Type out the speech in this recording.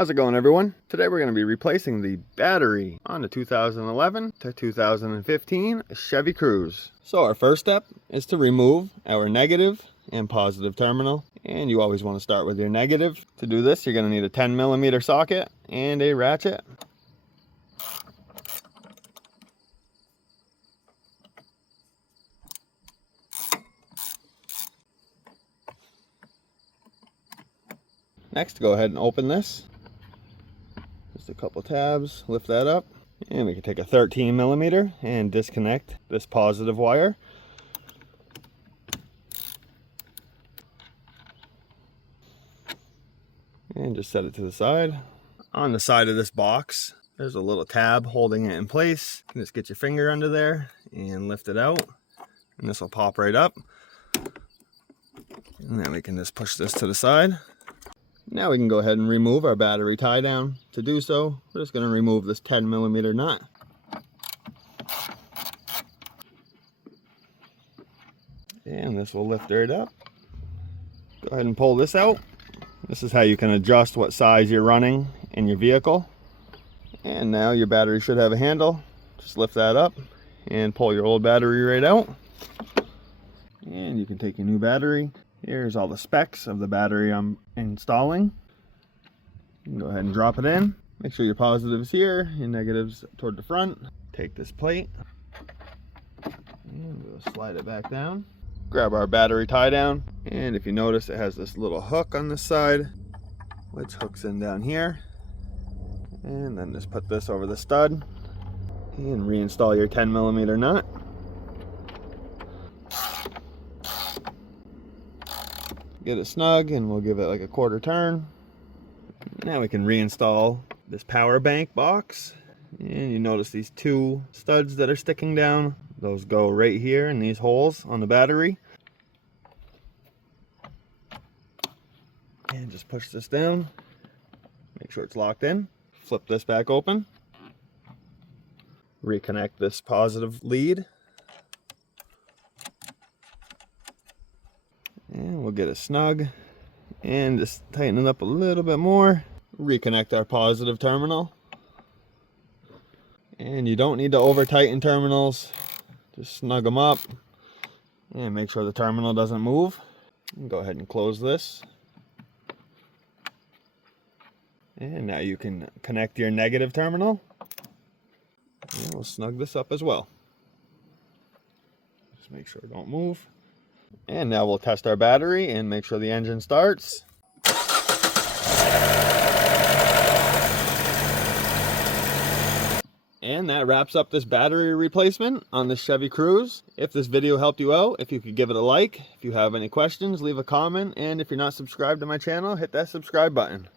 How's it going, everyone? Today we're going to be replacing the battery on the 2011 to 2015 Chevy Cruze. So our first step is to remove our negative and positive terminal, and you always want to start with your negative. To do this, you're going to need a 10mm socket and a ratchet. Next, go ahead and open this. Just a couple tabs, lift that up, and we can take a 13mm and disconnect this positive wire. And just set it to the side. On the side of this box, there's a little tab holding it in place. You can just get your finger under there and lift it out, and this will pop right up. And then we can just push this to the side. Now we can go ahead and remove our battery tie down. To do so, we're just going to remove this 10mm nut. And this will lift right up. Go ahead and pull this out. This is how you can adjust what size you're running in your vehicle. And now your battery should have a handle. Just lift that up and pull your old battery right out. And you can take your new battery. Here's all the specs of the battery I'm installing. You can go ahead and drop it in. Make sure your positive's here, your negative's toward the front. Take this plate and we'll slide it back down. Grab our battery tie down, and if you notice, it has this little hook on this side which hooks in down here. And then just put this over the stud and reinstall your 10mm nut. Get it snug, and we'll give it like a quarter turn. Now we can reinstall this power bank box, and you notice these two studs that are sticking down. Those go right here in these holes on the battery. And just push this down, make sure it's locked in. Flip this back open, reconnect this positive lead, and we'll get it snug and just tighten it up a little bit more. Reconnect our positive terminal, and you don't need to over tighten terminals, just snug them up and make sure the terminal doesn't move. Go ahead and close this, and now you can connect your negative terminal, and we'll snug this up as well. Just make sure it don't move. And now we'll test our battery and make sure the engine starts. And that wraps up this battery replacement on this Chevy Cruze. If this video helped you out, if you could give it a like. If you have any questions, leave a comment. And if you're not subscribed to my channel, hit that subscribe button.